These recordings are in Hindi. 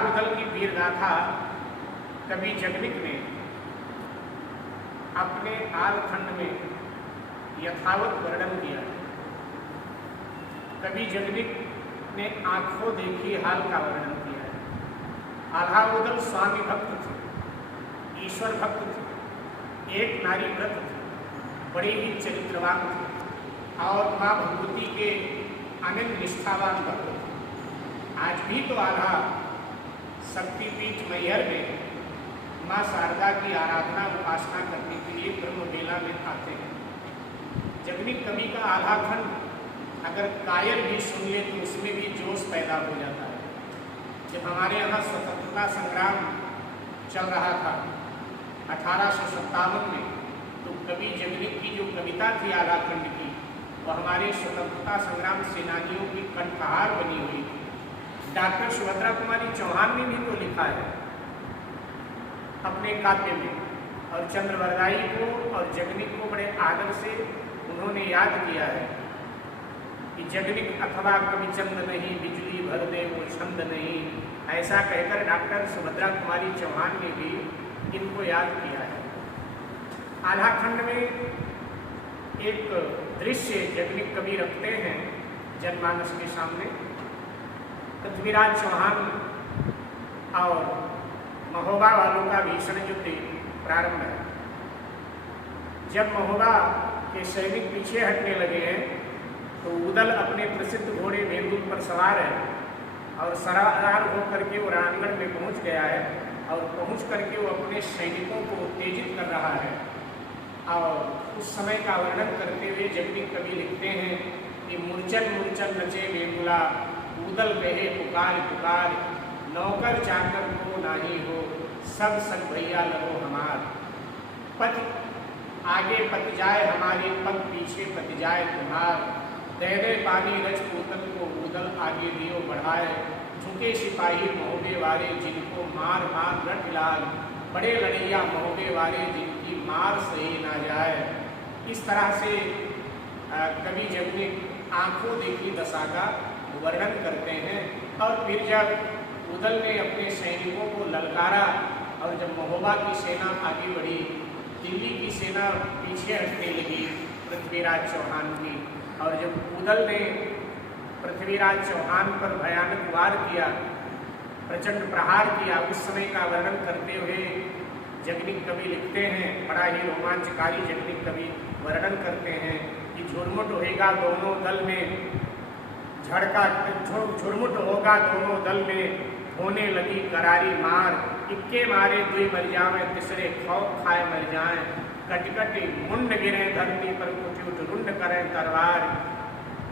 उदल की वीर गाथा कवि जगनिक ने अपने आलखंड में यथावत वर्णन किया है। कवि जगनिक ने आंखों देखी हाल का वर्णन किया है। आल्हा उदल स्वामी भक्त थे, ईश्वर भक्त थे, एक नारी व्रत थे, बड़े ही चरित्रवान थे और माँ भगवती के अनन्य निष्ठावान भक्त थे। आज भी तो आल्हा शक्तिपीठ मैहर में माँ शारदा की आराधना उपासना करने के लिए ब्रह्म मेला में आते हैं। जगनिक कवि का आल्हा खंड अगर कायर भी सुन ले तो उसमें भी जोश पैदा हो जाता है। जब हमारे यहाँ स्वतंत्रता संग्राम चल रहा था 1857 में, तो कवि जगनिक की जो कविता थी आल्हा खंड की, वह हमारे स्वतंत्रता संग्राम सेनानियों की कंठहार बनी हुई थी। डॉक्टर सुभद्रा कुमारी चौहान ने भी तो लिखा है अपने काव्य में, और चंद्रवरदाई को और जगनिक को बड़े आदर से उन्होंने याद किया है कि जगनिक अथवा कवि चंद नहीं, बिजली भर दे वो छंद नहीं, ऐसा कहकर डॉक्टर सुभद्रा कुमारी चौहान ने भी इनको याद किया है। आल्हा खंड में एक दृश्य जगनिक कवि रखते हैं जनमानस के सामने। पृथ्वीराज चौहान और महोबा वालों का भीषण युद्ध प्रारंभ है। जब महोबा के सैनिक पीछे हटने लगे हैं तो उदल अपने प्रसिद्ध घोड़े मेरुल पर सवार है और सरार होकर के वो रणांगण में पहुंच गया है और पहुंच करके वो अपने सैनिकों को उत्तेजित कर रहा है। और उस समय का वर्णन करते हुए जगनिक कवि लिखते हैं कि मूर्छन मूर्छन नचे वेमुला, उदल कहे पुकार पुकार, नौकर चाकर को नाही हो, सब सग भैया लगो हमार। पथ आगे पत जाए हमारे, पग पीछे पत जाए तुम्हार, दे दे पानी रजपूतन को उदल आगे दियो बढ़ाए, झुके सिपाही महोबे वाले जिनको मार मार रट लाल, बड़े लड़ैया महोबे वाले जिनकी मार सही ना जाए। इस तरह से कवि जगनिक आंखों देखी दशा का वर्णन करते हैं। और फिर जब उदल ने अपने सैनिकों को ललकारा और जब महोबा की सेना आगे बढ़ी, दिल्ली की सेना पीछे हटने लगी पृथ्वीराज चौहान की, और जब उदल ने पृथ्वीराज चौहान पर भयानक वार किया, प्रचंड प्रहार किया, उस समय का वर्णन करते हुए जगनिक कवि लिखते हैं, बड़ा ही रोमांचकारी जगनिक कवि वर्णन करते हैं कि झुरमुट होगा दोनों दल में, झड़का झुरमुट होगा दोनों दल में, होने लगी करारी मार, इक्के मारे दुई मर जाए, तीसरे खौफ खाए मर जाए, कटकटी मुंड गिरे धरती पर, कुछ रुंड करें तलवार,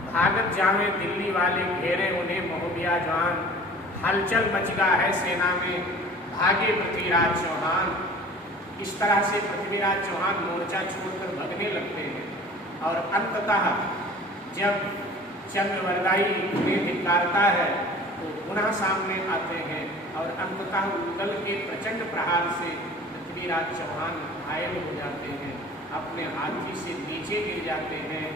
भागत जावे दिल्ली वाले घेरे उन्हें महोबिया जान, हलचल मच गया है सेना में, भागे पृथ्वीराज चौहान। इस तरह से पृथ्वीराज चौहान मोर्चा छोड़कर भगने लगते हैं और अंततः जब चंद्रवरदाई उन्हें धिक्कारता है तो पुनः सामने आते हैं और अंततः उदल के प्रचंड प्रहार से पृथ्वीराज चौहान घायल हो जाते हैं, अपने हाथी से नीचे गिर जाते हैं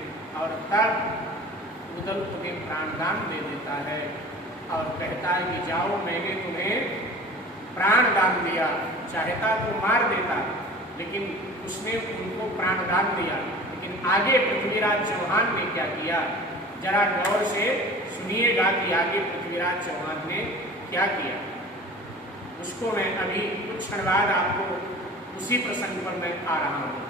और तब उदल उन्हें प्राणदान दे देता है और कहता है कि जाओ, मैंने तुम्हें प्राणदान दिया, चाहता तो मार देता, लेकिन उसने उनको प्राणदान दिया। लेकिन आगे पृथ्वीराज चौहान ने क्या किया, जरा गौर से सुनिएगा कि आगे पृथ्वीराज चौहान ने क्या किया। उसको मैं अभी कुछ क्षण बाद आपको उसी प्रसंग पर मैं आ रहा हूँ।